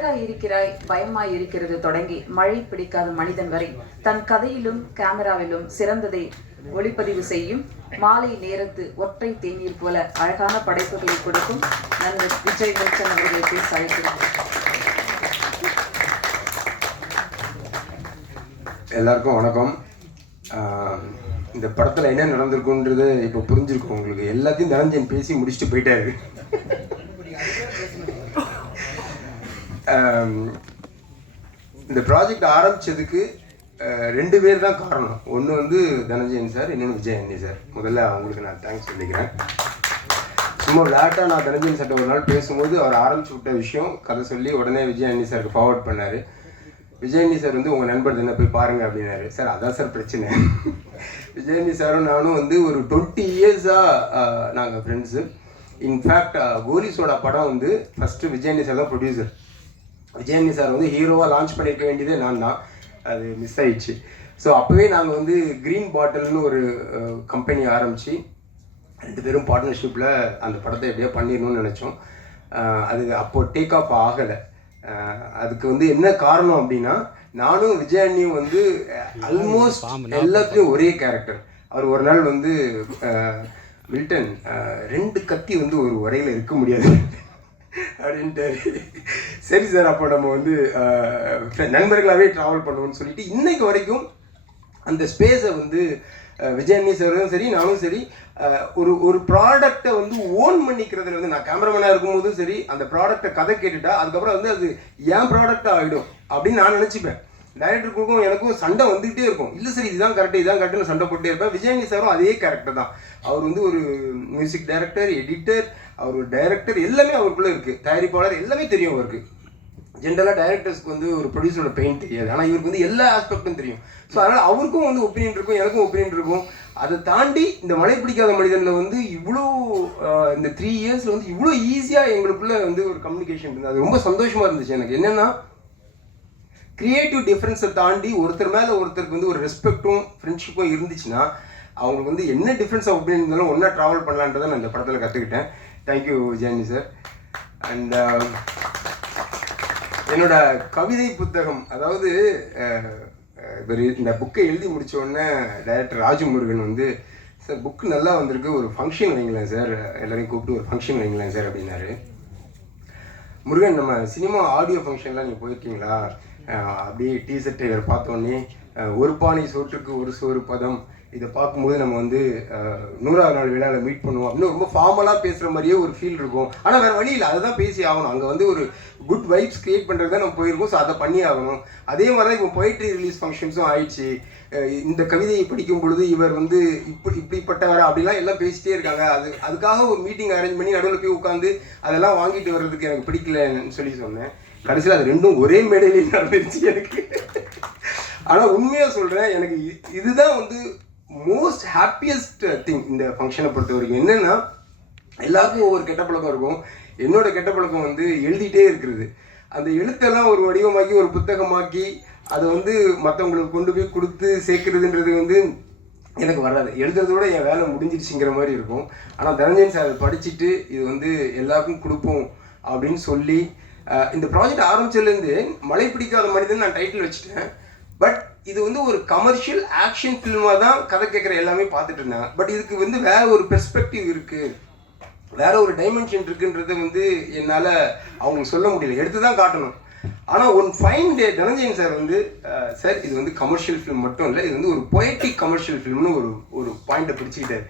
அழகாய் இருக்கிறாய் பயமாய் இருக்கிறது தொடங்கி மழை பிடிக்காத மனிதன் வரை தன் கதையிலும் கேமராவிலும் சிறந்ததை ஒளிப்பதிவு செய்யும் மாலை நேரத்து ஒற்றை தேநீர் போல அழகான படைப்புகளை கொடுக்கும் நண்பர் விஜய் வில்சன் அவர்களை பேச அழைக்கிறேன். எல்லாருக்கும் வணக்கம். இந்த படத்தில் என்ன நடந்திருக்குன்றது இப்போ புரிஞ்சிருக்கும் உங்களுக்கு. எல்லாத்தையும் தனஞ்சன் பேசி முடிச்சுட்டு போயிட்டாரு. இந்த ப்ராஜெக்ட் ஆரம்பித்ததுக்கு 2 பேர் தான் காரணம். ஒன்று வந்து தனஞ்சயன் சார், இன்னொன்று விஜய் சார். முதல்ல அவங்களுக்கு நான் தேங்க்ஸ் சொல்லிக்கிறேன். சும்மா லேட்டாக நான் தனஞ்சயன் சார்ட்ட ஒரு நாள் பேசும்போது அவர் ஆரம்பிச்சு விட்ட விஷயம் கதை சொல்லி உடனே விஜய் சாருக்கு ஃபார்வர்ட் பண்ணார். விஜய் சார் வந்து உங்கள் நண்பர் தானே போய் பாருங்கள் அப்படின்னாரு. சார் அதான் சார் பிரச்சனை. விஜய் சாரும் நானும் வந்து ஒரு 20 இயர்ஸாக நாங்கள் ஃப்ரெண்ட்ஸு. இன்ஃபேக்ட் கோலிஸோட படம் வந்து ஃபஸ்ட்டு விஜய் சார் தான் ப்ரொடியூசர். விஜய் சார் வந்து ஹீரோவாக லான்ச் பண்ணியிருக்க வேண்டியதே நான் தான், அது மிஸ் ஆயிடுச்சு. ஸோ அப்போவே நாங்கள் வந்து க்ரீன் பாட்டில்னு ஒரு கம்பெனி ஆரம்பித்து 2 பேரும் பார்ட்னர்ஷிப்பில் அந்த படத்தை எப்படியோ பண்ணிடணும்னு நினச்சோம். அது அப்போது டேக் ஆஃப் ஆகலை. அதுக்கு வந்து என்ன காரணம் அப்படின்னா, நானும் விஜய் வந்து ஆல்மோஸ்ட் எல்லாத்துலேயும் ஒரே கேரக்டர். அவர் ஒரு நாள் வந்து மில்டன் 2 கத்தி வந்து ஒரு உரையில் இருக்க முடியாது அப்படின்ட்டாரு. சரி சார், அப்போ நம்ம வந்து நண்பர்களாகவே ட்ராவல் பண்ணுவோம்னு சொல்லிட்டு இன்னைக்கு வரைக்கும் அந்த ஸ்பேஸை வந்து விஜய் சாரும் சரி நானும் சரி ஒரு ப்ராடக்டை வந்து ஓன் பண்ணிக்கிறதுல வந்து நான் கேமராமேனாக இருக்கும்போதும் சரி அந்த ப்ராடக்டை கதை கேட்டுட்டா அதுக்கப்புறம் வந்து அது ஏன் ப்ராடக்டாக ஆகிடும் அப்படின்னு நான் நினச்சிப்பேன். டைரக்டருக்கும் எனக்கும் சண்டை வந்துகிட்டே இருக்கும். இல்லை சரி இதுதான் கரெக்டு இதுதான் கரெக்டுன்னு சண்டை போட்டே இருப்பேன். விஜய் சாரும் அதே கேரக்டர் தான். அவர் வந்து ஒரு மியூசிக் டைரக்டர், எடிட்டர், அவர் ஒரு டைரக்டர், எல்லாமே அவருக்குள்ளே இருக்குது. தயாரிப்பாளர் எல்லாமே தெரியும் அவருக்கு. ஜென்ரலாக டைரக்டர்ஸ்க்கு வந்து ஒரு ப்ரொடியூசரோட பெயின் தெரியாது, ஆனால் இவருக்கு வந்து எல்லா ஆஸ்பெக்டும் தெரியும். ஸோ அதனால் அவருக்கும் வந்து ஒப்பீனியன் இருக்கும், எனக்கும் ஒப்பீனியன் இருக்கும். அதை தாண்டி இந்த மழை பிடிக்காத மனிதனில் வந்து இவ்வளோ இந்த 3 இயர்ஸில் வந்து இவ்வளோ ஈஸியாக எங்களுக்குள்ளே வந்து ஒரு கம்யூனிகேஷன் இருந்தது. அது ரொம்ப சந்தோஷமாக இருந்துச்சு எனக்கு. என்னென்னா கிரியேட்டிவ் டிஃப்ரென்ஸை தாண்டி ஒருத்தர் மேலே ஒருத்தருக்கு வந்து ஒரு ரெஸ்பெக்டும் ஃப்ரெண்ட்ஷிப்பும் இருந்துச்சுன்னா அவங்களுக்கு வந்து என்ன டிஃப்ரென்ஸ் ஆஃப் ஒப்பீனியன் இருந்தாலும் ஒன்றா ட்ராவல் பண்ணலான்றதை நான் இந்த படத்தில் கற்றுக்கிட்டேன். Thank you Vijay sir. அண்ட் என்னோட கவிதை புத்தகம், அதாவது இந்த புக்கை எழுதி முடித்த உடனே டைரக்டர் ராஜமுருகன் வந்து சார் புக்கு நல்லா வந்திருக்கு, ஒரு ஃபங்க்ஷன் வைங்களேன் சார், எல்லோரையும் கூப்பிட்டு ஒரு ஃபங்க்ஷன் வைங்களேன் சார் அப்படின்னாரு. முருகன், நம்ம சினிமா ஆடியோ ஃபங்க்ஷன்லாம் நீங்கள் போயிருக்கீங்களா? அப்படியே டீசர்ட் ட்ரெய்லர் பார்த்தோன்னே ஒரு பானை சோற்றுக்கு ஒரு சோறு பதம், இதை பார்க்கும்போது நம்ம வந்து 100ஆவது நாள் விழாவில் மீட் பண்ணுவோம் அப்படின்னு ரொம்ப ஃபார்மலாக பேசுகிற மாதிரியே ஒரு ஃபீல் இருக்கும். ஆனால் வேறு வழி இல்லை, அதை தான் பேசி ஆகணும். அங்கே வந்து ஒரு குட் வைப்ஸ் க்ரியேட் பண்ணுறது தான் நம்ம போயிருக்கோம். ஸோ அதை பண்ணி ஆகணும். அதே மாதிரி தான் இப்போ பொயட்ரி ரிலீஸ் ஃபங்க்ஷன்ஸும் ஆயிடுச்சு. இந்த கவிதையை படிக்கும் பொழுது இவர் வந்து இப்படிப்பட்டவரா அப்படிலாம் எல்லாம் பேசிட்டே இருக்காங்க. அதுக்காக ஒரு மீட்டிங் அரேஞ்ச் பண்ணி நடுவில் போய் உட்காந்து அதெல்லாம் வாங்கிட்டு வர்றதுக்கு எனக்கு பிடிக்கலன்னு சொல்லி சொன்னேன். கடைசியில் அது 2ம் ஒரே மேடையிலே நடந்துருச்சு எனக்கு. ஆனால் உண்மையாக சொல்கிறேன், எனக்கு இதுதான் வந்து மோஸ்ட் ஹாப்பியஸ்ட் திங் இந்த ஃபங்க்ஷனை பொறுத்த வரைக்கும். என்னென்னா எல்லாருக்கும் ஒவ்வொரு கெட்ட பழக்கம் இருக்கும். என்னோட கெட்ட பழக்கம் வந்து எழுதிட்டே இருக்கிறது. அந்த எழுத்தெல்லாம் ஒரு வடிவமாக்கி ஒரு புத்தகமாக்கி அதை வந்து மற்றவங்களுக்கு கொண்டு போய் கொடுத்து சேர்க்குறதுன்றது வந்து எனக்கு வராது. எழுதுறதோட என் வேலை முடிஞ்சிடுச்சுங்கிற மாதிரி இருக்கும். ஆனால் தனஞ்சயன் சார் அதை படிச்சுட்டு இது வந்து எல்லாருக்கும் கொடுப்போம் அப்படின்னு சொல்லி இந்த ப்ராஜெக்ட் ஆரம்பிச்சதுலேருந்து மழை பிடிக்காத மனிதன் நான் டைட்டில் வச்சுட்டேன். பட் இது வந்து ஒரு கமர்ஷியல் ஆக்ஷன் ஃபில்மாக தான் கதை கேட்குற எல்லாமே பார்த்துட்டு இருந்தாங்க. பட் இதுக்கு வந்து வேற ஒரு பெர்ஸ்பெக்டிவ் இருக்குது, வேற ஒரு டைமென்ஷன் இருக்குன்றதை வந்து என்னால் அவங்களுக்கு சொல்ல முடியல, எடுத்து தான் காட்டணும். ஆனால் one fine day Dhananjayan sir வந்து சார் இது வந்து கமர்ஷியல் ஃபிலிம் மட்டும் இல்லை, இது வந்து ஒரு பொயட்டிக் கமர்ஷியல் ஃபிலிம்னு ஒரு பாயிண்ட்டை பிடிச்சிக்கிட்டாரு.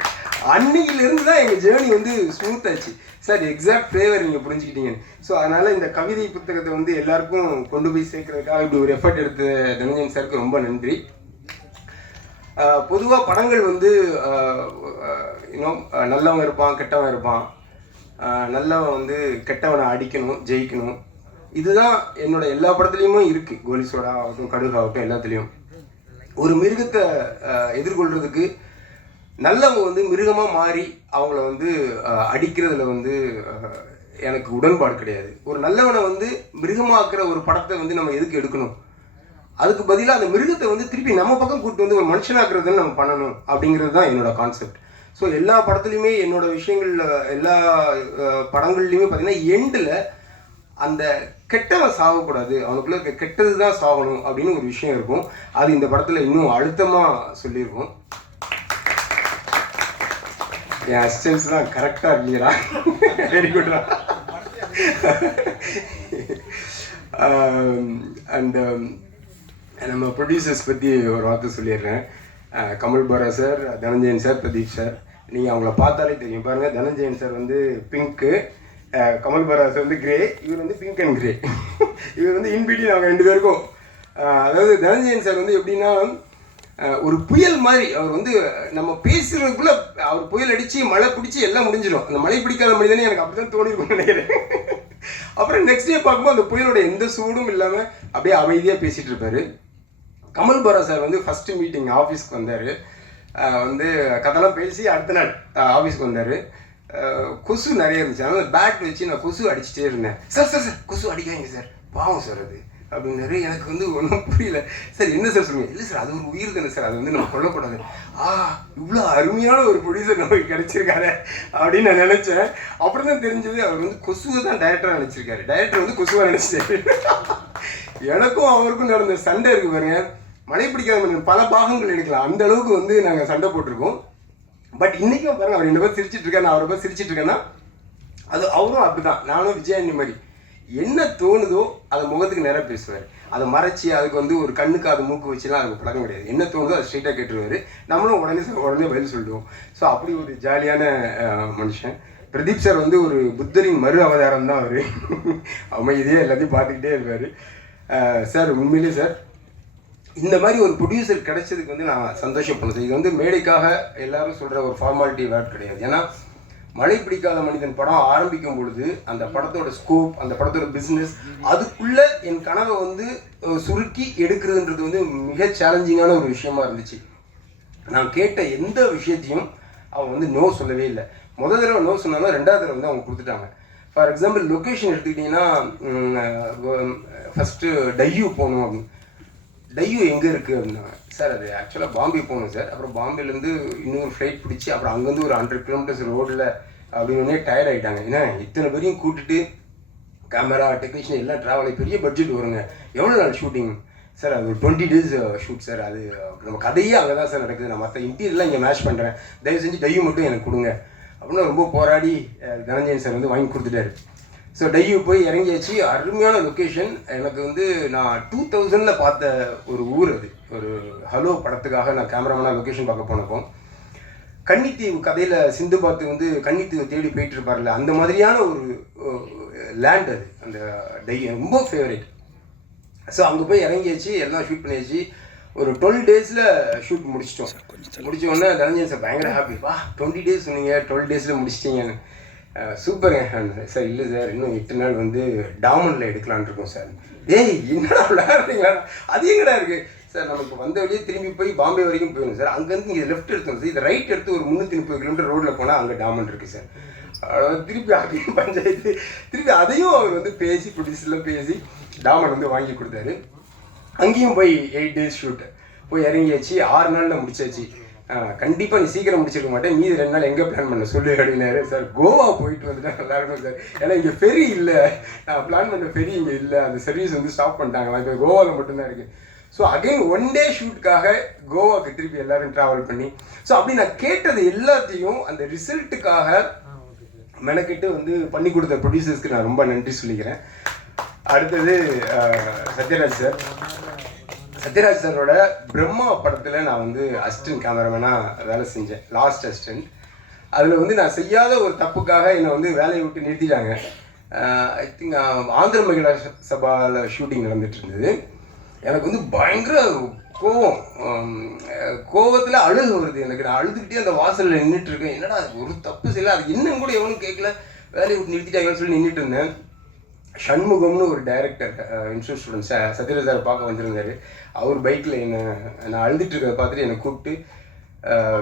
அன்னையிலேருந்து தான் எங்கள் ஜேர்னி வந்து ஸ்மூத் ஆச்சு. சார் எக்ஸாக்ட் ஃப்ளேவர் நீங்கள் புரிஞ்சுக்கிட்டீங்க. ஸோ அதனால் இந்த கவிதை புத்தகத்தை வந்து எல்லாருக்கும் கொண்டு போய் சேர்க்கறதுக்காக இப்படி ஒரு எஃபர்ட் எடுத்த தனஞ்சயன் சாருக்கு ரொம்ப நன்றி. பொதுவாக படங்கள் வந்து இன்னும் நல்லவன் இருப்பான் கெட்டவன் இருப்பான், நல்லவன் வந்து கெட்டவனை அடிக்கணும் ஜெயிக்கணும், இதுதான் என்னோட எல்லா படத்துலையுமே இருக்குது. கோலிசோடா ஆகட்டும் கடுகாகட்டும் எல்லாத்துலேயும் ஒரு மிருகத்தை எதிர்கொள்கிறதுக்கு நல்லவங்க வந்து மிருகமாக மாறி அவங்கள வந்து அடிக்கிறதுல வந்து எனக்கு உடன்பாடு கிடையாது. ஒரு நல்லவனை வந்து மிருகமாக்குற ஒரு படத்தை வந்து நம்ம எதுக்கு எடுக்கணும்? அதுக்கு பதிலாக அந்த மிருகத்தை வந்து திருப்பி நம்ம பக்கம் கூப்பிட்டு வந்து ஒரு மனுஷனாக்குறதுன்னு நம்ம பண்ணணும் அப்படிங்கிறது தான் என்னோட கான்செப்ட். ஸோ எல்லா படத்துலையுமே என்னோட விஷயங்களில் எல்லா படங்கள்லையுமே பார்த்தீங்கன்னா எண்டில் அந்த கெட்டவன் சாகக்கூடாது, அவனுக்குள்ள இருக்க கெட்டது தான் சாகணும் அப்படின்னு ஒரு விஷயம் இருக்கும். அது இந்த படத்தில் இன்னும் அழுத்தமாக சொல்லியிருக்கும். என் அசிஸ்டன்ஸ் தான் கரெக்டாக இருக்கீங்களா? வெரி குட்ரா. அண்ட் நம்ம ப்ரொடியூசர்ஸ் பற்றி ஒரு வார்த்தை சொல்லிடுறேன். Kamal Bohra sir, Dhananjayan sir, Pradeep sir. நீங்கள் அவங்கள பார்த்தாலே தெரியும். பாருங்கள், தனஞ்சயன் சார் வந்து பிங்க்கு, கமல் பாரா சார் வந்து கிரே, இவர் வந்து பிங்க் அண்ட் கிரே. இவர் வந்து இன்பிட்வீன் அவங்க 2 பேருக்கும். அதாவது தனஞ்சயன் சார் வந்து எப்படின்னா ஒரு புயல் மாதிரி. அவர் வந்து நம்ம பேசுகிறதுக்குள்ளே அவர் புயல் அடித்து மழை பிடிச்சி எல்லாம் முடிஞ்சிடும். அந்த மழை பிடிக்காத மனிதனே எனக்கு அப்படி தான் தோணிருக்கும்னு நினைக்கிறேன். அப்புறம் நெக்ஸ்ட் டே பார்க்கும்போது அந்த புயலோட எந்த சூடும் இல்லாமல் அப்படியே அமைதியாக பேசிகிட்டு இருப்பார். கமல் பாரா சார் வந்து ஃபஸ்ட்டு மீட்டிங் ஆஃபீஸ்க்கு வந்தார். வந்து கதைலாம் பேசி அடுத்த நாள் ஆஃபீஸ்க்கு வந்தார். கொசு நிறைய இருந்துச்சு. அதனால் பேட் வச்சு நான் கொசு அடிச்சுட்டே இருந்தேன். சார் சார் சார் கொசு அடிக்காதீங்க சார், பாவம் சார் அது அப்படின்னாரு. எனக்கு வந்து ஒன்றும் புரியல. சார் என்ன சார் சொல்லுங்கள்? இல்லை சார், அது ஒரு உயிர் தானே சார், அது வந்து நம்ம கொல்லக்கூடாது. இவ்வளோ அருமையான ஒரு ப்ரொடியூசர் நமக்கு கிடைச்சிருக்காரு அப்படின்னு நான் நினச்சேன். அப்புறம் தான் தெரிஞ்சது அவர் வந்து கொசுவை தான் டைரக்டராக நினச்சிருக்காரு. டைரக்டர் வந்து கொசுவாக நினச்சிட்டாரு. எனக்கும் அவருக்கும் நடந்த சண்டை இருக்குது பாருங்க. மழை பிடிக்காத பல பாகங்கள் எடுக்கலாம், அந்த அளவுக்கு வந்து நாங்கள் சண்டை போட்டிருக்கோம். பட் இன்றைக்கும் பாருங்கள், அவர் 2 பேர் சிரிச்சிட்டு இருக்கேன், நான் அவரை பேர் சிரிச்சிட்டு இருக்கேன்னா அது அவரும் அப்படி தான். நானும் விஜயாண்டி மாதிரி என்ன தோணுதோ அதை முகத்துக்கு நேராக பேசுவார். அதை மறைச்சி அதுக்கு வந்து ஒரு கண்ணுக்கு அது மூக்கு வச்சுலாம் அதுக்கு பழக்கம் கிடையாது. என்ன தோணுதோ அதை ஸ்ட்ரெயிட்டாக கேட்டுருவார். நம்மளும் உடனே பதில் சொல்லிடுவோம். ஸோ அப்படி ஒரு ஜாலியான மனுஷன். பிரதீப் சார் வந்து ஒரு புத்தரின் மறு அவதாரம் தான் அவர். அமைதியே எல்லாத்தையும் பார்த்துக்கிட்டே இருப்பார். சார் உண்மையிலே சார் இந்த மாதிரி ஒரு ப்ரொடியூசர் கிடைச்சதுக்கு வந்து நான் சந்தோஷப்படுது. இது வந்து மேடைக்காக எல்லாரும் சொல்கிற ஒரு ஃபார்மாலிட்டி வேர்ட் கிடையாது. ஏன்னா மழை பிடிக்காத மனிதன் படம் ஆரம்பிக்கும் பொழுது அந்த படத்தோட ஸ்கோப், அந்த படத்தோட பிஸ்னஸ், அதுக்குள்ளே என் கனவை வந்து சுருக்கி எடுக்கிறதுன்றது வந்து மிக சேலஞ்சிங்கான ஒரு விஷயமா இருந்துச்சு. நான் கேட்ட எந்த விஷயத்தையும் அவங்க வந்து நோ சொல்லவே இல்லை. முதல் தடவை நோ சொன்னாலும் 2வது தடவை வந்து அவங்க கொடுத்துட்டாங்க. ஃபார் எக்ஸாம்பிள் லொக்கேஷன் எடுத்துக்கிட்டிங்கன்னா ஃபஸ்ட்டு டையூ போகணும் அப்படின்னு. டையூ எங்கே இருக்குது அப்படின்னாங்க. சார் அது ஆக்சுவலாக பாம்பே போகணும் சார். அப்புறம் பாம்பேலேருந்து இன்னொரு ஃப்ளைட் பிடிச்சி அப்புறம் அங்கேருந்து ஒரு 100 கிலோமீட்டர்ஸ் ரோடில் அப்படின்னு டயர்ட் ஆகிட்டாங்க. ஏன்னா இத்தனை பேரையும் கூட்டிட்டு கேமரா டெக்னீஷியன் எல்லாம் ட்ராவல் பெரிய பட்ஜெட் வருங்க. எவ்வளோ நாள் ஷூட்டிங் சார்? அது ஒரு 20 days ஷூட் சார். அது நம்ம கதையே அங்கே தான் சார் நடக்குது. நான் மற்ற இன்டீரியர்லாம் இங்கே மேட்ச் பண்ணுறேன், தயவு செஞ்சு டையூ மட்டும் எனக்கு கொடுங்க அப்படின்னு ரொம்ப போராடி தனஞ்சயன் சார் வந்து வாங்கி கொடுத்துட்டாரு. ஸோ டையூ போய் இறங்கியாச்சு. அருமையான லொக்கேஷன். எனக்கு வந்து நான் 2000 பார்த்த ஒரு ஊர் அது. ஒரு ஹலோ படத்துக்காக நான் கேமராமேனாக லொக்கேஷன் பார்க்க போனப்போ கன்னித்தீவு கதையில் சிந்து பாத்து வந்து கன்னித்தீவை தேடி போயிட்டு இருப்பார்ல, அந்த மாதிரியான ஒரு லேண்ட் அது. அந்த டையூ ரொம்ப ஃபேவரேட். ஸோ அங்கே போய் இறங்கியாச்சு, எல்லாம் ஷூட் பண்ணியாச்சு. ஒரு 12 days ஷூட் முடிச்சிட்டோம். முடிச்ச உடனே தனஞ்சயன் சார் பயங்கர ஹாப்பி. 20 days சொன்னீங்க, 12 days முடிச்சிட்டிங்கன்னு. சூப்பருங்க சார். இல்லை சார், இன்னும் 8 நாள் வந்து டாமனில் எடுக்கலான் இருக்கோம் சார். ஏய் என்னடா விளையாடுறீங்களா? அது எங்கடா இருக்குது சார்? நமக்கு வந்த வழியே திரும்பி போய் பாம்பே வரைக்கும் போயிடும் சார். அங்கேருந்து இங்கே லெஃப்ட் எடுத்தோம் சார், இதை ரைட் எடுத்து ஒரு 330 கிலோமீட்டர் ரோட்டில் போனால் அங்கே டாமன் இருக்குது சார். திருப்பி அதையும் பஞ்சாயத்து, திருப்பி அதையும் அவர் வந்து பேசி ப்ரொடியூசரில் பேசி டாமன் வந்து வாங்கி கொடுத்தாரு. அங்கேயும் போய் 8 days ஷூட்டு போய் இறங்கியாச்சு. 6 நாளில் முடிச்சாச்சு. கண்டிப்பாக நீ சீக்கிரம் முடிச்சிருக்க மாட்டேன், மீதி 2 நாள் எங்கே பிளான் பண்ண சொல்லு அப்படின்னாரு. சார் கோவா போயிட்டு வந்துட்டா நல்லா இருக்கும் சார், ஏன்னா இங்கே ஃபெரி இல்லை, நான் பிளான் பண்ண ஃபெரி இங்கே இல்லை, அந்த சர்வீஸ் வந்து ஸ்டாப் பண்ணிட்டாங்களா, இப்போ கோவாவில் மட்டும்தான் இருக்குது. ஸோ அகைன் 1 day ஷூட்டுக்காக கோவாவுக்கு திருப்பி எல்லோரும் ட்ராவல் பண்ணி, ஸோ அப்படி நான் கேட்டது எல்லாத்தையும் அந்த ரிசல்ட்டுக்காக மெனக்கிட்டு வந்து பண்ணி கொடுத்த ப்ரொடியூசர்ஸ்க்கு நான் ரொம்ப நன்றி சொல்லிக்கிறேன். அடுத்தது சத்யராஜ் சார். சத்யராஜ் சாரோட பிரம்மா படத்தில் நான் வந்து அசிஸ்டன்ட் கேமராமேனாக வேலை செஞ்சேன், லாஸ்ட் அசிஸ்டன்ட். அதில் வந்து நான் செய்யாத ஒரு தப்புக்காக என்னை வந்து வேலையை விட்டு நிறுத்திட்டாங்க. ஐ திங்க் ஆந்திர மகிழா சபாவில் ஷூட்டிங் நடந்துட்டு இருந்தது. எனக்கு வந்து பயங்கர கோவத்தில் அழுகு வருது எனக்கு. நான் அழுதுகிட்டே அந்த வாசலில் நின்றுட்டு இருக்கேன். என்னடா ஒரு தப்பு செய்யல, அது இன்னும் கூட எவனும் கேட்கல, வேலையை விட்டு நிறுத்திட்டாங்கன்னு சொல்லி நின்றுட்டு இருந்தேன். ஷண்முகம்னு ஒரு director institute students Sathyaraj sir பார்க்க வந்திருந்தார். அவர் பைக்கில் நான் அழுதுட்டு இருக்கிறத பார்த்துட்டு என்னை கூப்பிட்டு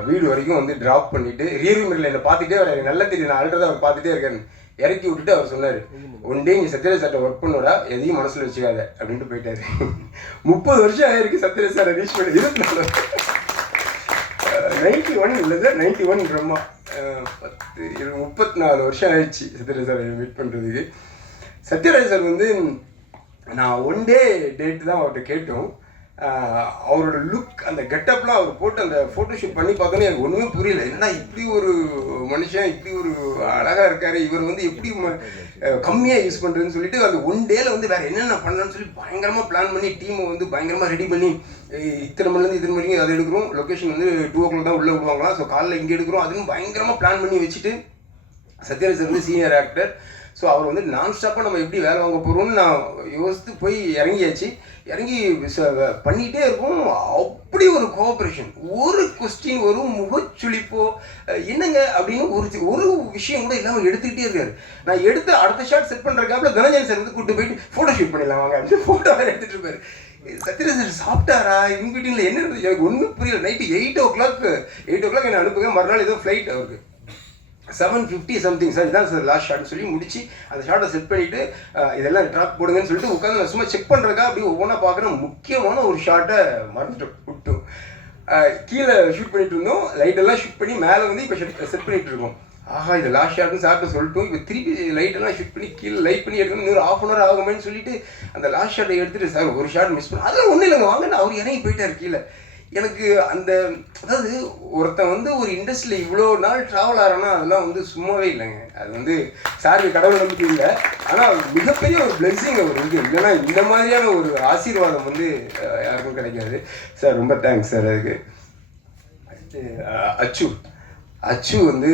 வீடு வரைக்கும் வந்து ட்ராப் பண்ணிவிட்டு ரியர்வியூ மிரரில் என்னை பார்த்துட்டே வர, எனக்கு நல்லா தெரியும் நான் அழுறதை அவர் பார்த்துட்டே இருக்காரு. இறக்கி விட்டுட்டு அவர் சொன்னார், 1 day நீ சத்யராஜ் சார்ட்ட ஒர்க் பண்ணோடா, எதையும் மனசில் வச்சுக்காத அப்படின்ட்டு போயிட்டாரு. 30 வருஷம் ஆயிருக்கு சத்யராஜ் சாரை ரீச் பண்ணி. 91 இல்லை சார், 91 பிரம்மா 34 வருஷம் ஆயிடுச்சு சத்யராஜ் சாரை மீட் பண்ணுறதுக்கு. சத்யராஜ் சார் வந்து நான் ஒன் டே டேட் தான் அவர்கிட்ட கேட்டோம். அவரோட லுக், அந்த கெட்டப்லாம் அவர் போட்டு அந்த ஃபோட்டோஷூட் பண்ணி பார்த்தோன்னே எனக்கு ஒன்றுமே புரியல. என்னன்னா இப்படி ஒரு மனுஷன் இப்படி ஒரு அழகாக இருக்கார், இவர் வந்து எப்படி கம்மியாக யூஸ் பண்ணுறதுன்னு சொல்லிட்டு அந்த ஒன் டேல வந்து வேறு என்னென்ன பண்ணலான்னு சொல்லி பயங்கரமாக பிளான் பண்ணி டீமை வந்து பயங்கரமாக ரெடி பண்ணி இத்தனை மணிலேருந்து இத்தனை மணிக்கு அதை எடுக்கிறோம். லொக்கேஷன் வந்து 2 o'clock தான் உள்ளே விடுவாங்களா, ஸோ காலைல இங்கே எடுக்கிறோம். அதுவும் பயங்கரமாக பிளான் பண்ணி வச்சுட்டு சத்யராஜ் சார் வந்து சீனியர் ஆக்டர். ஸோ அவர் வந்து நான் ஸ்டாப்பாக நம்ம எப்படி வேலை வாங்க போகிறோம்னு நான் யோசித்து போய் இறங்கியாச்சு. இறங்கி பண்ணிகிட்டே இருக்கும். அப்படி ஒரு கோஆப்ரேஷன், ஒரு கொஸ்டின், ஒரு முகச்சுளிப்போ என்னங்க அப்படின்னு ஒரு விஷயம் கூட இல்லாமல் எடுத்துக்கிட்டே இருக்காரு. நான் எடுத்து அடுத்த ஷாட் செட் பண்ணுற கேப்பில் தனஞ்சயன் சார் வந்து கூப்பிட்டு போயிட்டு ஃபோட்டோ ஷூட் பண்ணிடலாம் வாங்க அப்படின்னு ஃபோட்டோ வேறு எடுத்துகிட்டு இருப்பாரு. சத்யராஜ் சார் சாப்பிட்டாரா இன்பிட்வீனில் என்ன இருந்தது எனக்கு ஒன்றும் புரியல. நைட்டு 8 o'clock என்னை அனுப்புங்க. மறுநாள் ஏதோ ஃப்ளைட் அவருக்கு 7:50 சம்திங் சார், இதான் சார் லாஸ்ட் ஷாட்னு சொல்லி முடிச்சு அந்த ஷாட்டை செட் பண்ணிவிட்டு இதெல்லாம் ட்ராக் போடுங்கன்னு சொல்லிட்டு உட்காந்து நான் சும்மா செக் பண்ணுறக்கா அப்படி ஒவ்வொன்றா பார்க்குறேன். முக்கியமான ஒரு ஷாட்டை விட்டோம். கீழே ஷூட் பண்ணிட்டு இருந்தோம், லைட்டெல்லாம் ஷூட் பண்ணி மேலே வந்து இப்போ செட் பண்ணிட்டு இருக்கோம். ஆஹா இது லாஸ்ட் ஷாட்னு சார்ட்டு சொல்லிட்டோம். இப்போ திருப்பி லைட்டெல்லாம் ஷூட் பண்ணி கீழே லைட் பண்ணி எடுக்கணும். இன்னொரு 1/2 hour ஆகுமேன்னு சொல்லிட்டு அந்த லாஸ்ட் ஷாட்டை எடுத்துகிட்டு சார் ஒரு ஷாட் மிஸ் பண்ணோம். அதெல்லாம் ஒன்றும் இல்லைங்க வாங்கன்னு அவர் இறங்கி போயிட்டார் கீழே. எனக்கு அந்த அதாவது ஒருத்தன் வந்து ஒரு இண்டஸ்ட்ரியில் இவ்வளோ நாள் ட்ராவல் ஆகிறான்னா அதெல்லாம் வந்து சும்மாவே இல்லைங்க. அது வந்து சாருக்கு கடவுள் நம்பிக்கை இல்லை, ஆனால் மிகப்பெரிய ஒரு பிளெஸிங் அவர் இருக்குது. இல்லைன்னா இந்த மாதிரியான ஒரு ஆசீர்வாதம் வந்து யாருக்கும் கிடைக்காது. சார் ரொம்ப தேங்க்ஸ் சார். அதுக்கு அச்சு வந்து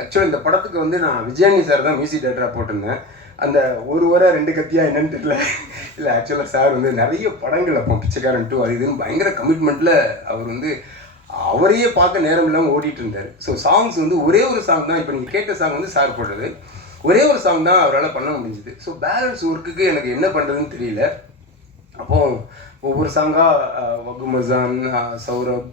ஆக்சுவலாக இந்த படத்துக்கு வந்து நான் விஜயானி சார் தான் மியூசிக் டைரக்டராக போட்டிருந்தேன். அந்த 1 வரை 2 கத்தியா என்னன்னு தெரியல. இல்லை ஆக்சுவலாக சார் வந்து நிறைய படங்கள் அப்போ பிச்சைக்காரன் 2 அது இதுன்னு பயங்கர கமிட்மெண்ட்டில் அவர் வந்து அவரையே பார்க்க நேரம் இல்லாமல் ஓடிட்டு இருந்தார். ஸோ சாங்ஸ் வந்து ஒரே ஒரு சாங் தான், இப்போ நீங்கள் கேட்ட சாங் வந்து சார் போடுறது ஒரே ஒரு சாங் தான் அவரால் பண்ண முடிஞ்சுது. ஸோ பேலன்ஸ் ஒர்க்குக்கு எனக்கு என்ன பண்ணுறதுன்னு தெரியல. அப்போது ஒவ்வொரு சாங்காக வகுமசான், சௌரப்,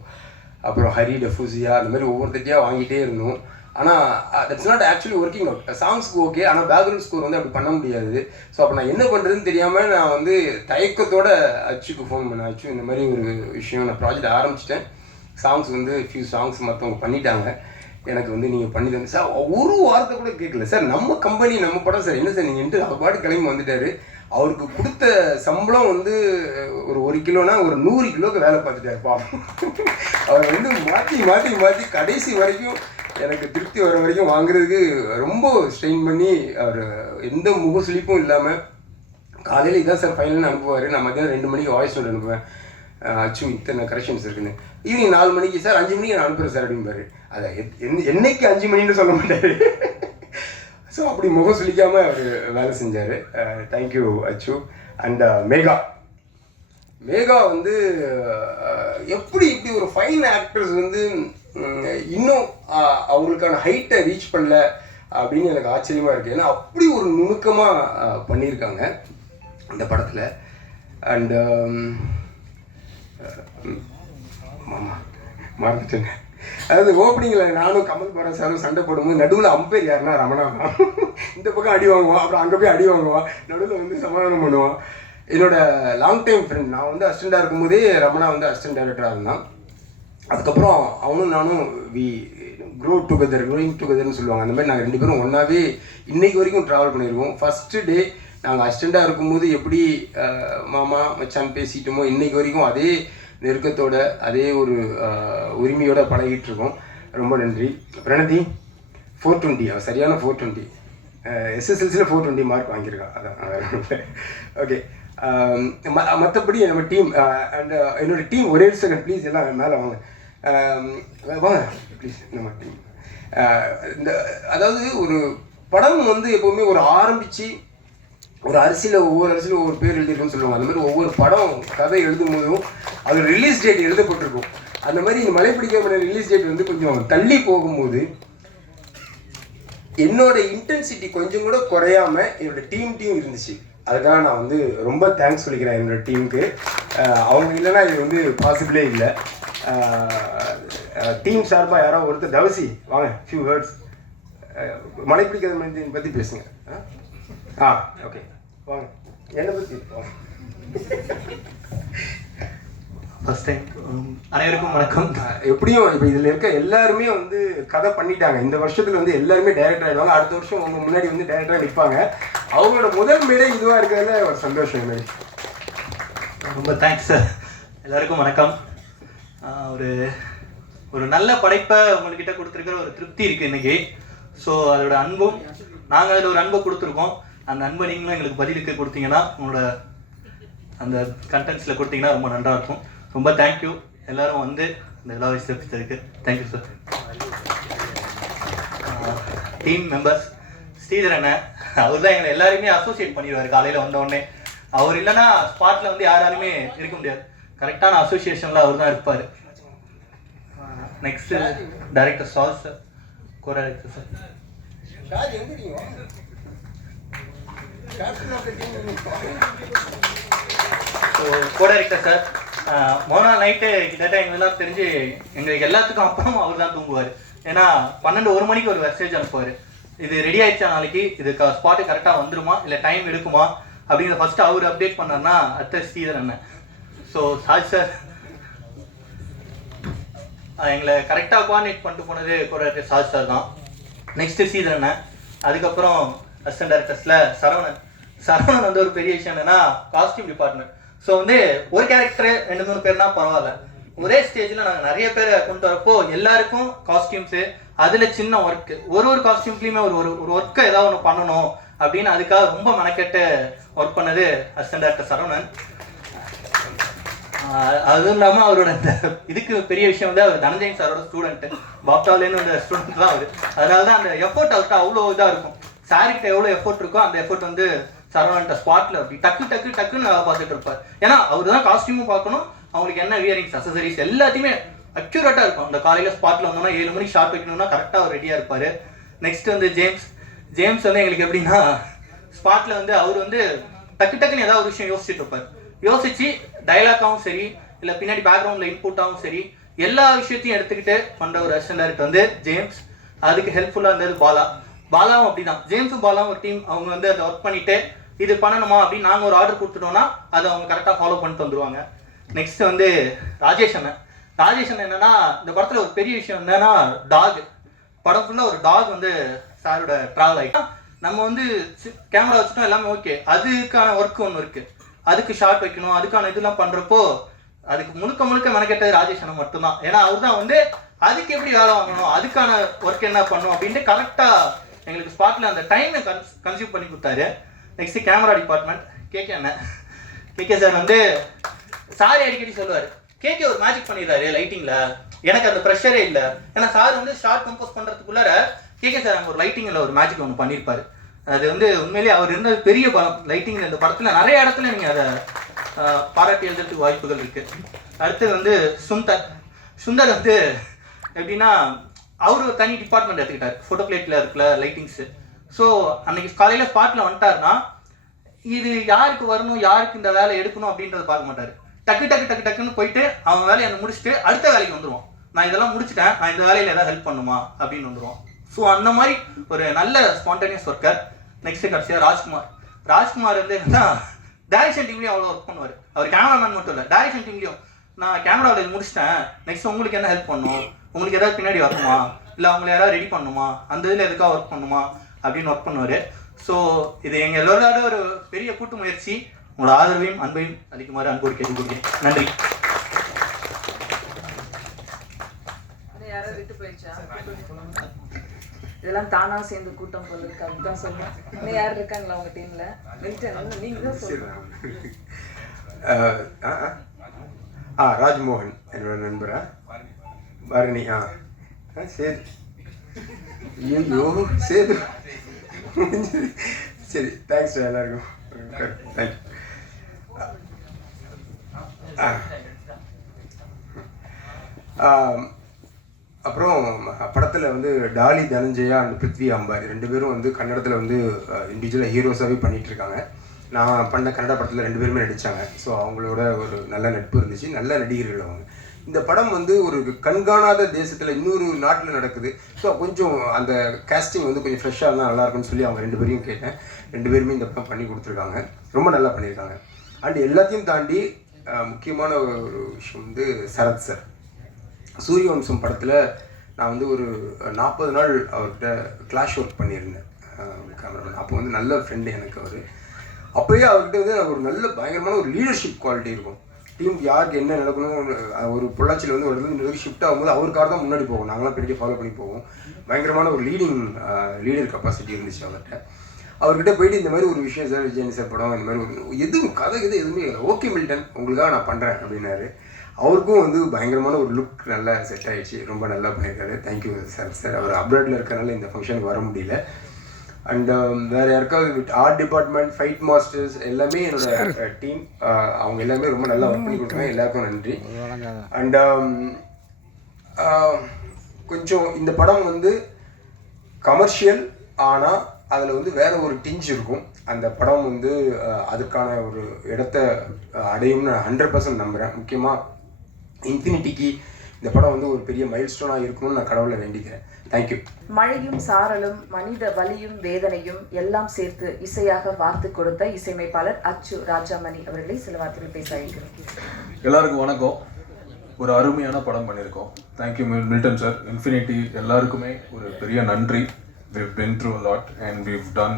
அப்புறம் ஹரி டஃபூசியா, அந்த மாதிரி ஒவ்வொருத்தையாக வாங்கிட்டே இருந்தோம். ஆனால் that's not actually working out. சாங்ஸ்க்கு ஓகே, ஆனால் பேக்ரவுண்ட் ஸ்கோர் வந்து அப்படி பண்ண முடியாது. ஸோ அப்போ நான் என்ன பண்ணுறதுன்னு தெரியாமல் நான் வந்து தயக்கத்தோட அச்சுக்கு ஃபோன் பண்ணேன். அச்சு இந்த மாதிரி ஒரு விஷயம், நான் ப்ராஜெக்ட் ஆரம்பிச்சிட்டேன். சாங்ஸ் வந்து ஃபியூ சாங்ஸ் மற்றவங்க பண்ணிட்டாங்க, எனக்கு வந்து நீங்கள் பண்ணி தந்து சார். ஒரு வார்த்தை கூட கேட்கல சார். நம்ம கம்பெனி நம்ம படம் சார், என்ன சார் நீங்கள்ட்டு அவர் பாட்டு கிளம்பி வந்துட்டார். அவருக்கு கொடுத்த சம்பளம் வந்து ஒரு 1 கிலோனா ஒரு 100 கிலோக்கு வேலை பார்த்துட்டார் பாப்போம். அவர் வந்து மாற்றி கடைசி வரைக்கும் எனக்கு திருப்தி வர வரைக்கும் வாங்குறதுக்கு ரொம்ப ஸ்ட்ரெயின் பண்ணி அவர் எந்த முகசுளிப்பும் இல்லாமல் காலையில் இதான் சார் ஃபைனல்னு அனுப்புவார். நான் மத்தியானம் 2 மணிக்கு வாய்ஸ் நோட் அனுப்புவேன். அச்சு இத்தனை கரெக்ஷன்ஸ் இருக்குன்னு. ஈவினிங் 4 மணிக்கு சார் 5 மணிக்கு நான் அனுப்புகிறேன் சார் அப்படிம்பாரு. அதை என்னைக்கு 5 மணின்னு சொல்ல மாட்டார். ஸோ அப்படி முகம் சுளிக்காமல் அவர் வேலை செஞ்சார். தேங்க்யூ அச்சு. அண்ட் மேகா வந்து எப்படி இப்படி ஒரு ஃபைன் ஆக்டர்ஸ் வந்து இன்னும் அவங்களுக்கான ஹைட்டை ரீச் பண்ணல அப்படின்னு எனக்கு ஆச்சரியமாக இருக்குது. ஏன்னா அப்படி ஒரு நுணுக்கமாக பண்ணியிருக்காங்க இந்த படத்தில். அண்டு மறந்துட்டேங்க. அதாவது ஓப்பனிங்கில் நானும் கமல் பாரத் சாரும் சண்டை போடும்போது நடுவில் அம்பேர் யாருன்னா ரமணா தான். இந்த பக்கம் அடி வாங்குவான், அப்புறம் அங்கே போய் அடி வாங்குவான், நடுவில் வந்து சமாதானம் பண்ணுவான். என்னோட லாங் டைம் ஃப்ரெண்ட், நான் வந்து அசிஸ்டண்டாக இருக்கும்போதே ரமணா வந்து அசிஸ்டன்ட் டைரக்டராக இருந்தான். அதுக்கப்புறம் அவனும் நானும் க்ரோயிங் டுகெதர்னு சொல்லுவாங்க. அந்த மாதிரி நாங்கள் 2 பேரும் ஒன்றாவே இன்றைக்கு வரைக்கும் ட்ராவல் பண்ணியிருக்கோம். ஃபஸ்ட்டு டே நாங்கள் அசிஸ்டண்ட்டாக இருக்கும்போது எப்படி மாமா மச்சான் பேசிட்டோமோ இன்னைக்கு வரைக்கும் அதே நெருக்கத்தோட அதே ஒரு உரிமையோட பழகிட்டு இருக்கோம். ரொம்ப நன்றி. பிரணதி 420, அவள் சரியான 420, எஸ்எஸ்எல்சியில் 420 மார்க் வாங்கியிருக்கான். அதான் ஓகே. மற்றபடி நம்ம டீம் அண்ட் என்னோட டீம் ஒரே செகண்ட் ப்ளீஸ், எல்லாம் மேலே வாங்க வாங்க ப்ளீஸ். நம்ம டீம் இந்த அதாவது ஒரு படம் வந்து எப்போவுமே ஒரு ஆரம்பித்து ஒரு அரிசியில் ஒவ்வொரு பேர் எழுதிருக்குன்னு சொல்லுவாங்க. அந்த மாதிரி ஒவ்வொரு படம் கதை எழுதும் போதும் அது ரிலீஸ் டேட் எழுதப்பட்டிருக்கும். அந்த மாதிரி இந்த மலைப்பிடிக்கிற ரிலீஸ் டேட் வந்து கொஞ்சம் தள்ளி போகும்போது என்னோட இன்டென்சிட்டி கொஞ்சம் கூட குறையாமல் என்னோட டீம் இருந்துச்சு. அதுக்காக நான் வந்து ரொம்ப தேங்க்ஸ் சொல்லிக்கிறேன் என்னோட டீமுக்கு. அவங்க இல்லைன்னா இது வந்து பாசிபிளே இல்லை. டீம் சார்பாக யாராவது ஒருத்தர் தவசி வாங்க, ஃபியூ வேர்ட்ஸ் மலைப்பிடிக்கிற மனிதனை பற்றி பேசுங்க. ஓகே வாங்க, என்னை பற்றி ஃபர்ஸ்ட் டைம் அனைவருக்கும் வணக்கம். எப்படியும் இப்போ இதில் இருக்க எல்லாருமே வந்து கதை பண்ணிட்டாங்க. இந்த வருஷத்துல வந்து எல்லாருமே டைரக்டர் ஆகிடுவாங்க. அடுத்த வருஷம் உங்க முன்னாடி வந்து டைரக்டராக நிற்பாங்க. அவங்களோட முதல் மேடை இதுவாக இருக்கிறதுல ஒரு சந்தோஷம் இல்லை. ரொம்ப தேங்க்ஸ் சார். எல்லாருக்கும் வணக்கம். ஒரு ஒரு நல்ல படைப்பை உங்கள்கிட்ட கொடுத்துருக்கிற ஒரு திருப்தி இருக்குது இன்னைக்கு. ஸோ அதோட அன்பும் நாங்கள் அதில் ஒரு அன்பை கொடுத்துருக்கோம். அந்த அன்பை நீங்களும் எங்களுக்கு பதிலுக்கு கொடுத்தீங்கன்னா உங்களோட அந்த கண்டென்ட்ஸில் கொடுத்தீங்கன்னா ரொம்ப நன்றாக இருக்கும். ரொம்ப தேங்க்யூ எல்லாரும் வந்து இந்த எல்லா விஷயத்துக்கு thank you sir. Team members Sridhar அண்ணன், அவர் தான் எங்களை எல்லாருமே அசோசியேட் பண்ணிடுவார். காலையில் வந்தோடனே அவர் இல்லைன்னா ஸ்பாட்டில் வந்து யாராலுமே இருக்க முடியாது. கரெக்டான அசோசியேஷனில் அவர் தான் இருப்பார். Next director sir sir, co director sir. Co director sir, Mona night கிட்டத்தட்ட எங்களெல்லாம் தெரிஞ்சு எங்களுக்கு எல்லாத்துக்கும் அப்புறம் அவர் தான் தூங்குவார். ஏன்னா 12-1 மணிக்கு ஒரு மெசேஜ் அனுப்புவார். இது ரெடி ஆயிடுச்சா, நாளைக்கு இது ஸ்பாட்டு கரெக்டாக வந்துருமா இல்லை டைம் எடுக்குமா அப்படிங்கிற ஃபர்ஸ்ட் அவர் அப்டேட் பண்ணார்னா அத்தை ஸ்ரீதர் அண்ணன். ஸோ சார் சார் எங்களை கரெக்டாக கோஆர்டினேட் பண்ணிட்டு போனது கூட சார் சார் தான். நெக்ஸ்ட்டு ஸ்ரீதர் அண்ணன். அதுக்கப்புறம் அசிஸ்டன்ட் டைரக்டர்ஸில் சரவணன் வந்து ஒரு பெரிய விஷயம் என்னன்னா காஸ்டியூம் டிபார்ட்மெண்ட். ஸோ வந்து ஒரு கேரக்டர் 2-3 பேர்னா பரவாயில்ல, ஒரே ஸ்டேஜில் நாங்கள் நிறைய பேரை கொண்டு வரப்போ எல்லாருக்கும் காஸ்டியூம்ஸு, அதில் சின்ன ஒர்க்கு, ஒரு காஸ்டியூம்ஸ்லையுமே ஒரு ஒர்க்கை ஏதாவது ஒன்று பண்ணணும் அப்படின்னு அதுக்காக ரொம்ப மெனக்கெட்டு ஒர்க் பண்ணது அசிஸ்டன்ட் டைரக்டர் சரவணன். அதுவும் இல்லாமல் அவரோட இந்த இதுக்கு பெரிய விஷயம் வந்து அவர் தனஞ்சயன் சாரோட ஸ்டூடெண்ட்டு, பாப்டாலேன்னு அந்த ஸ்டூடெண்ட் தான் அவர். அதனால தான் அந்த எஃபோர்ட் அவர்கிட்ட அவ்வளோ இதாக இருக்கும். சாரிக்கிட்ட எவ்வளோ எஃபோர்ட் இருக்கோ அந்த எஃபோர்ட் வந்து சரவணன்ட்ட ஸ்பாட்டில் அப்படி டக்குன்னு வேலை பார்த்துட்டு இருப்பார். ஏன்னா அவர் தான் காஸ்டியூமும் பார்க்கணும், அவங்களுக்கு என்ன வியரிங்ஸ் அசசரிஸ் எல்லாத்தையுமே அக்யூரேட்டாக இருக்கும். அந்த காலையில் ஸ்பாட்டில் வந்தோம்னா 7 மணிக்கு ஷார்ட் வைக்கணும்னா கரெக்டாக அவர் ரெடியாக இருப்பார். நெக்ஸ்ட் வந்து ஜேம்ஸ் வந்து எங்களுக்கு எப்படின்னா ஸ்பாட்டில் வந்து அவர் வந்து டக்குன்னு ஏதாவது ஒரு விஷயம் யோசிச்சுட்டு இருப்பார். யோசிச்சு டைலாக்காகவும் சரி இல்லை பின்னாடி பேக்ரவுண்டில் இன்புட்டாகவும் சரி எல்லா விஷயத்தையும் எடுத்துக்கிட்டு பண்ணுற ஒரு அசிஸ்டன்ட் டைரக்டர் வந்து ஜேம்ஸ். அதுக்கு ஹெல்ப்ஃபுல்லாக இருந்தது பாலாவும் அப்படிதான். ஜேம்ஸும் பாலாவும் ஒரு டீம். அவங்க வந்து அதை ஒர்க் பண்ணிட்டு இது பண்ணணுமா அப்படின்னு நாங்கள் ஒரு ஆர்டர் கொடுத்துட்டோம்னா அதை அவங்க கரெக்டாக ஃபாலோ பண்ணிட்டு வந்துடுவாங்க. நெக்ஸ்ட் வந்து ராஜேஷ் அண்ணன் என்னன்னா இந்த படத்தில் ஒரு பெரிய விஷயம் என்னன்னா டாக். படம் ஃபுல்லாக ஒரு டாக் வந்து சாரோட ட்ராவல் ஆகிட்டா நம்ம வந்து கேமரா வச்சுட்டோம் எல்லாமே ஓகே, அதுக்கான ஒர்க் ஒன்று இருக்குது. அதுக்கு ஷார்ட் வைக்கணும், அதுக்கான இதெல்லாம் பண்ணுறப்போ அதுக்கு முழுக்க மெனக்கெட்டது ராஜேஷ் அண்ணன் மட்டும்தான். ஏன்னா அவர் தான் வந்து அதுக்கு எப்படி வேலை வாங்கணும், அதுக்கான ஒர்க் என்ன பண்ணணும் அப்படின்ட்டு கரெக்டாக எங்களுக்கு ஸ்பாட்டில் அந்த டைமை கன்சியூம் பண்ணி கொடுத்தாரு. Next camera department K K sir வந்து சாரி அடிக்கடி சொல்லுவார், கேகே ஒரு மேஜிக் பண்ணிடுறாரு லைட்டிங்கில். எனக்கு அந்த ப்ரெஷரே இல்லை. ஏன்னா சார் வந்து ஷார்ட் கம்போஸ் பண்ணுறதுக்குள்ளார கேகே சார் அங்கே ஒரு லைட்டிங்கில் ஒரு மேஜிக் ஒன்று பண்ணியிருப்பார். அது வந்து உண்மையிலேயே அவர் இருந்தது பெரிய பலம். லைட்டிங்கில் இந்த படத்தில் நிறைய இடத்துல நீங்கள் அதை பாராட்டி எழுதுறதுக்கு வாய்ப்புகள் இருக்குது. அடுத்து வந்து சுந்தர் வந்து எப்படின்னா அவர் ஒரு தனி டிபார்ட்மெண்ட் எடுத்துக்கிட்டார். ஃபோட்டோ பிளேட்டில் இருக்கிற லைட்டிங்ஸு. ஸோ அன்னைக்கு காலையில் ஸ்பாட்டில் வந்துட்டாருன்னா இது யாருக்கு வரணும், யாருக்கு இந்த வேலை எடுக்கணும் அப்படின்றத பார்க்க மாட்டார். டக்குன்னு போயிட்டு அவங்க வேலையை முடிச்சுட்டு அடுத்த வேலைக்கு வந்துடுவோம். நான் இதெல்லாம் முடிச்சுட்டேன், நான் இந்த வேலையில் ஏதாவது ஹெல்ப் பண்ணுமா அப்படின்னு வந்துடுவோம். ஸோ அந்த மாதிரி ஒரு நல்ல ஸ்பான்டேனியஸ் ஒர்க்கர். நெக்ஸ்ட் கடைசியாக ராஜ்குமார் வந்து என்னன்னா டைரக்ஷன் டீம்லேயும் அவ்வளோ ஒர்க் பண்ணுவார். அவர் கேமராமேன் மட்டும் இல்லை, டைரக்ஷன் டீம்லேயும் நான் கேமராவில் இது முடிச்சிட்டேன், நெக்ஸ்ட் உங்களுக்கு என்ன ஹெல்ப் பண்ணணும், உங்களுக்கு ஏதாவது பின்னாடி வரணுமா, இல்லை அவங்களை யாராவது ரெடி பண்ணணுமா, அந்த இதில் எதுக்காக ஒர்க் பண்ணுமா அப்படின்னு ஒர்க் பண்ணுவார். ஸோ இது எங்கள் எல்லோரோட ஒரு பெரிய கூட்டு முயற்சி. உங்களோட ஆதரவையும் அன்பையும் அளிக்குமாறு அன்போடு கேட்டுக்கொள்கிறேன். நன்றி. இதெல்லாம் தானா சேர்ந்து கூட்டம் போல இருக்கு அப்படிதான் சொல்லுவேன். இன்னும் யார் இருக்காங்களா உங்க டீம்ல? நீங்க தான் சொல்லுங்க. ராஜ்மோகன் என்னோட நண்பரா பரணி. சரி ஐயோ சரி சரி தேங்க்ஸ் எல்லாருக்கும். தேங்க்யூ. அப்புறம் படத்தில் வந்து டாலி தனஞ்சயா அண்ட் பிருத்வி அம்பாரி 2 பேரும் வந்து கன்னடத்தில் வந்து இண்டிவிஜுவலாக ஹீரோஸாகவே பண்ணிகிட்ருக்காங்க. நான் பண்ண கன்னட படத்தில் 2 பேருமே நடித்தாங்க. ஸோ அவங்களோட ஒரு நல்ல நட்பு இருந்துச்சு, நல்ல நடிகர்கள் அவங்க. இந்த படம் வந்து ஒரு கண்காணாத தேசத்தில் இன்னொரு நாட்டில் நடக்குது. ஸோ கொஞ்சம் அந்த கேஸ்டிங் வந்து கொஞ்சம் ஃப்ரெஷ்ஷாக இருந்தால் நல்லாயிருக்குன்னு சொல்லி அவங்க 2 பேரையும் கேட்டேன். 2 பேருமே இந்த படம் பண்ணி கொடுத்துருக்காங்க, ரொம்ப நல்லா பண்ணியிருக்காங்க. அண்ட் எல்லாத்தையும் தாண்டி முக்கியமான ஒரு விஷயம் வந்து சரத் சார். சூரியவம்சம் படத்தில் நான் வந்து ஒரு 40 நாள் அவர்கிட்ட கிளாஷ் ஒர்க் பண்ணியிருந்தேன் கேமராமேன். அப்போ வந்து நல்ல ஃப்ரெண்டு எனக்கு அவர். அப்போயே அவர்கிட்ட வந்து ஒரு நல்ல பயங்கரமான ஒரு லீடர்ஷிப் குவாலிட்டி இருக்கும். டீம் யாருக்கு என்ன நடக்கணும், ஒரு பொள்ளாச்சியில் வந்து ஒரு இடத்துல ஷிஃப்ட் ஆகும்போது அவருக்காக தான் முன்னாடி போகும், நாங்களாம் பெரிய ஃபாலோ பண்ணி போவோம். பயங்கரமான ஒரு லீடர் கெப்பாசிட்டி இருந்துச்சு அவர்கிட்ட. அவர்கிட்ட போயிட்டு இந்த மாதிரி ஒரு விஷயம் சார், விஜய் சார் படம் இந்த மாதிரி ஒரு எதுவும் கதை எதுவுமே இல்லை, ஓகே மில்டன் உங்களுக்காக நான் பண்ணுறேன் அப்படின்னாரு. அவருக்கும் வந்து பயங்கரமான ஒரு லுக் நல்லா செட் ஆகிடுச்சு, ரொம்ப நல்லா பண்ணியிருக்காரு. Thank you sir. அவர் அப்ராடில் இருக்கிறனால இந்த ஃபங்க்ஷனுக்கு வர முடியல. அண்ட் வேறு யாருக்காவது ஆர்ட் டிபார்ட்மெண்ட், ஃபைட் மாஸ்டர்ஸ் எல்லாமே என்னோட டீம், அவங்க எல்லாமே ரொம்ப நல்லா ஒர்க் பண்ணி கொடுத்தாங்க. எல்லாருக்கும் நன்றி. அண்ட் கொஞ்சம் இந்த படம் வந்து கமர்ஷியல் ஆனால் அதில் வந்து வேறு ஒரு டிஞ்ச் இருக்கும். அந்த படம் வந்து அதுக்கான ஒரு இடத்த அடையும்னு நான் 100% நம்புகிறேன். முக்கியமாக இன்ஃபினிட்டிக்கு இந்த படம் வந்து ஒரு பெரிய மைல்ஸ்டோனாக இருக்கணும்னு நான் கடவுளை வேண்டிக்கிறேன். தேங்க்யூ. மழையும் சாரலும் மனித வலியும் வேதனையும் எல்லாம் சேர்த்து இசையாக வார்த்து கொடுத்த இசையமைப்பாளர் அச்சு ராஜாமணி அவர்களை சில வார்த்தைகள் பேச அழைக்கிறோம். எல்லாருக்கும் வணக்கம். ஒரு அருமையான படம் பண்ணியிருக்கோம். Thank you Milton sir. இன்ஃபினிட்டி எல்லாருக்குமே ஒரு பெரிய நன்றி. We've been through a lot and we've done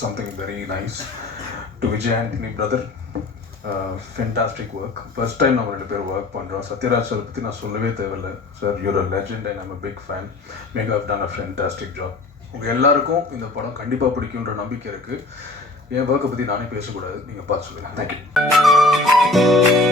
something very nice. To Vijay Anthony brother, fantastic work. First time நம்ம ரெண்டு பேர் ஒர்க் பண்ணுறோம். சத்யராஜ் சார் பற்றி நான் சொல்லவே தேவையில்லை. Sir you're a legend and I'm a big fan. Mega have done a fantastic job. உங்கள் எல்லாருக்கும் இந்த படம் கண்டிப்பாக பிடிக்குன்ற நம்பிக்கை இருக்குது. என் ஒர்க்கை பற்றி நானே பேசக்கூடாது, நீங்கள் பார்த்து சொல்லுங்கள். தேங்க்யூ.